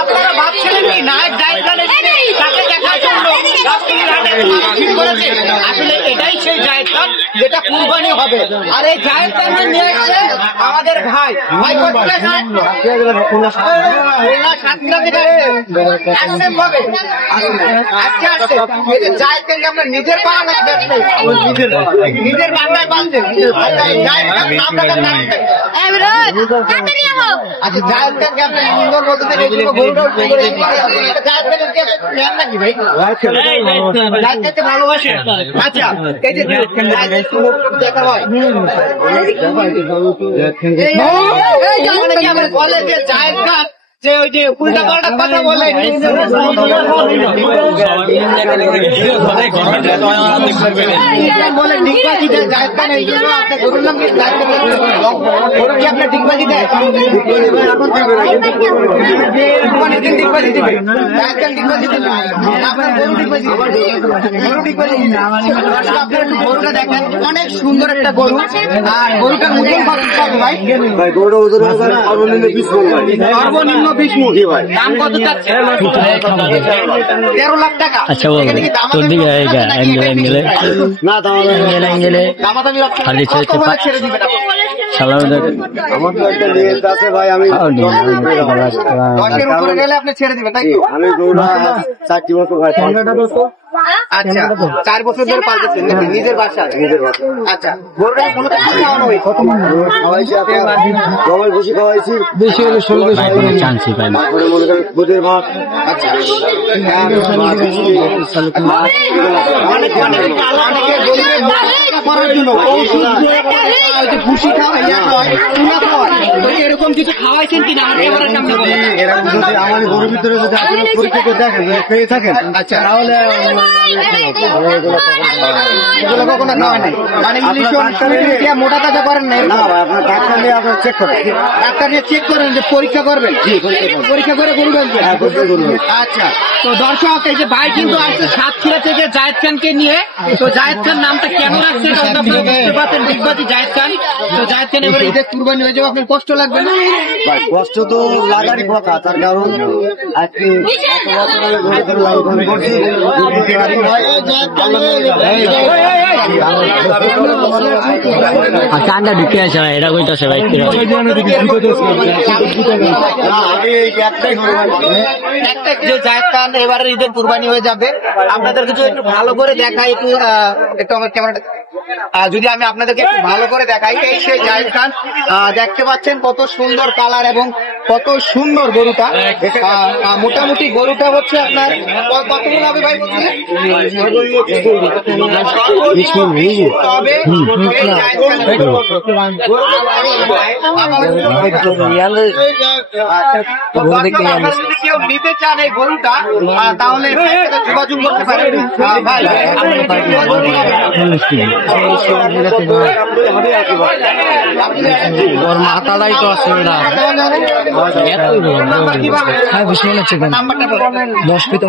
আপনারা ভাবছিলেন কি নায়ক জায়েদ খানের তাকে দেখার জন্য আসলে এটাই সেই জায়েদ খান যেটা কুরবানি হবে। আর এই জায়েদ খানকে নিয়ে এসেছেন আমাদের ভাই ভাই জায়েদ খানকে আপনার নিজের পা নিজের বাংলায় পালছেন। আচ্ছা জায়েদ খানকে আপনি সুন্দর বলতেছেন নাকি ভাই জায়েদ খানকে ভালোবাসেন? আচ্ছা এই যে দেখা হয় অনেকে আবার বলে যে জায়েদ খান যে ওই যে উল্টা পাল্টা কথা বলে বলে ডিগবাজি দেয় জায়েদ খান। এই জন্য আপনার গরুর নাম কি জায়েদ খান? গরু কি আপনার ডিগবাজি দেয়? ডিগবাজি দিবে জায়েদ খান ডিগবাজি দিবে আপনার গরু ডিগবাজি গরু ডিগবাজি আপনার গরুটা দেখেন অনেক সুন্দর একটা গরু। আর গরুটার ওজন কত ভাই? গরুটা ওজন সর্বনিম্ন 20 মণ। সর্বনিম্ন 20 মণ। দাম কত চাচ্ছে? 13 লাখ টাকা। আচ্ছা বল তোর দিকে অ্যাঙ্গেলে না দামাদামি খালি ছেড়ে দিবেন সালাম আমার তো একটা নিয়ত আছে ভাই, আমি 10-এর উপরে গেলে আপনি ছেড়ে দিবেন তাই তো? আমি গরুটা 4 বছর ভাই। আচ্ছা 4 বছর ধরে পালতেছেন নাকি নিজের বাসায়? নিজের বাসা। আচ্ছা গরুটা কোনো খাওয়ানো হয়েছে? খাওয়াইছি আপনার গমের ভুসি খাওয়াইছি, বেশি হলে 16 চান্সই পাই না। তারপরে মনে করেন দুধের ভাত। আচ্ছা ভুসি এরকম কিছু খাওয়াইছেন কিনা এরকম যদি আমার গরুর ভিতরে যদি আপনারা পরীক্ষা করে দেখেন পেয়ে থাকেন, আচ্ছা তাহলে এগুলো কখনো খাওয়া নেই মানে মোটা তাজা করেন না? না ভাই, আপনার ডাক্তার নিয়ে আপনার চেক করেন। ডাক্তার নিয়ে চেক করেন যে পরীক্ষা করবেন? পরীক্ষা করে গরু বেচবেন? আচ্ছা তো দর্শক এই যে ভাই কিন্তু আসছে সাতক্ষীরা থেকে জায়েদ খানকে নিয়ে। তো জায়েদ খান নামটা কেন রাখছে বুঝতে পারছেন, ডিগবাজি জায়েদ খান। তো জায়েদ খান এবারে ঈদের কুরবানি হয়ে যাবে, আপনার কষ্ট লাগবে না? কষ্ট তো লাগারই কথা, তার কারণ আজকে কান্ডা ঢুকে আছে ভাই, এটা কইতাছে ভাই যে জায়েদ খান এবারে ঈদের কুরবানি হয়ে যাবে, আপনাদের কিছু একটু ভালো করে দেখাই, একটু আমার ক্যামেরাটা যদি আমি আপনাদেরকে একটু ভালো করে দেখাই। এই সেই জায়েদ খান, দেখতে পাচ্ছেন কত সুন্দর কালার এবং কত সুন্দর গরুটা। মোটামুটি গরুটা হচ্ছে আপনার কতগুলো হবে ভাই? তবে যদি কেউ নিতে চান এই গরুটা তাহলে যোগাযোগ করতে পারেন। ভাই ওর মাথাটাই তো আছে নাম্বার 10 ফিট